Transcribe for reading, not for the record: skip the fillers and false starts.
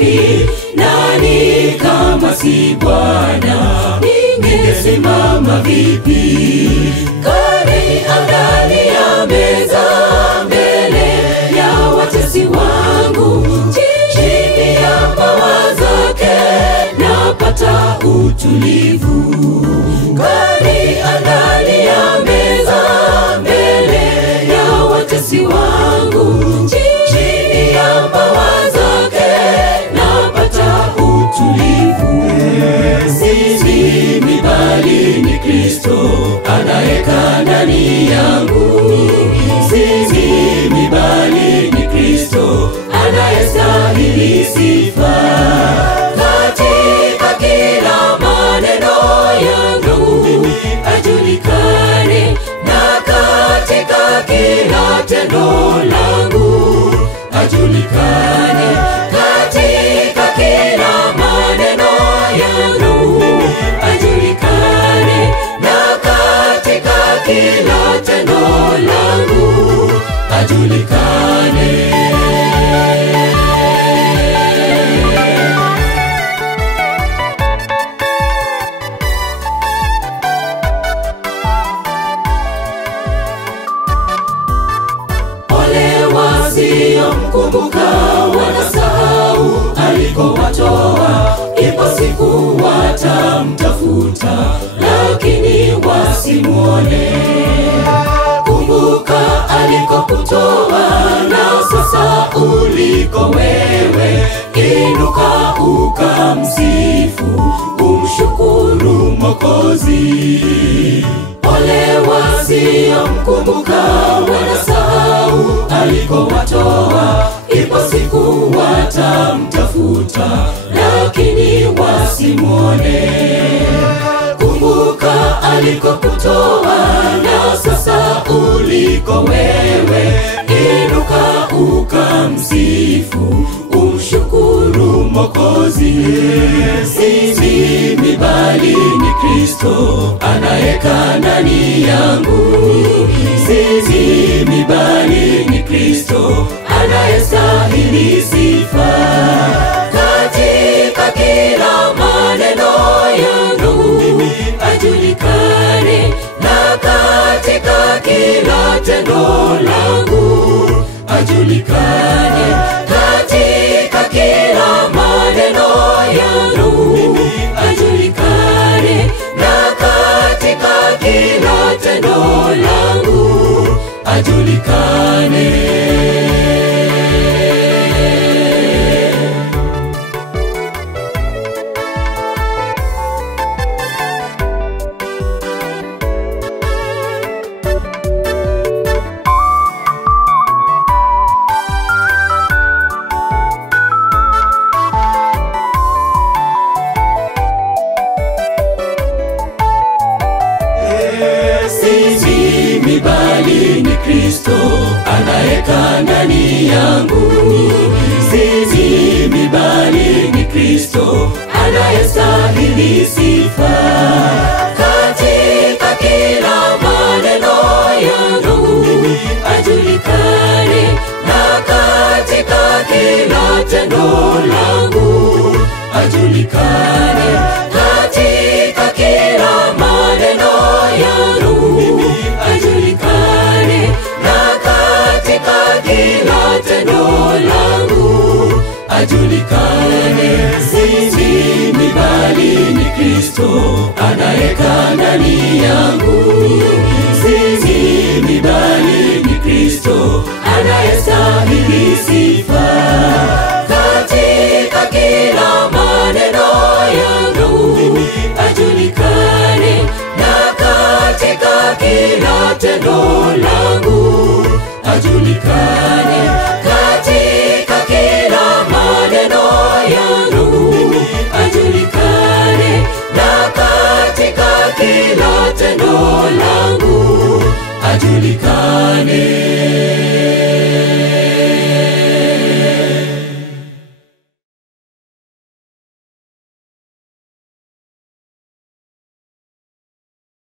wapi? Nani kama si Bwana? Ningesimama vipi? Kaniandalia meza mbele ya watesi wangu. Chini ya mawa zake napata utulivu. Kaniandalia meza mbele ya watesi wangu. Chini ya mawa zake napata utulivu. Si mimi bali ni Kristo anayekaa ndani yangu. Si mimi bali ni Kristo anayestahili sifa. Katika kila maneno yangu ajulikane, na katika kila tendo langu ajulikane. Katika kila maneno yangu ajulikane, na katika kila tendo langu ajulikane. Ole wasiomkumbuka, wanasahau alikowatoa. Ipo siku watamtafuta, lakini wasimuone. Kumbuka alikokutoa, na sasa uliko wewe. Inuka ukamsifu, umshukuru Mwokozi. Ole wasiomkumbuka, wanasahau alikowatoa. Ipo siku watamtafuta, lakini wasimuone. Kumbuka alikokutoa, na sasa uliko wewe. Inuka ukamsifu, umshukuru Mwokozi. Si mimi bali ni Kristo anayekaa ndani yangu. Si mimi bali ni Kristo anayestahili sifa. Katika kila maneno yangu ajulikane, na katika kila tendo langu ajulikane. Katika kila maneno yangu ajulikane, na katika kila tendo langu ajulikane. Bali ni Kristo anayekaa ndani yangu. Si mimi bali ni Kristo anayestahili sifa. Katika kila maneno yangu ajulikane, na katika kila tendo langu ajulikane. Katika kila maneno yangu ajulikane, na katika kila tendo langu ajulikane. Si mimi bali ni Kristo anayekaa ndani yangu. Si mimi bali ni Kristo anayestahili sifa. Katika kila maneno yangu ajulikane, na katika kila tendo langu ajulikane. Katika kila maneno yangu ajulikane, na katika kila tendo langu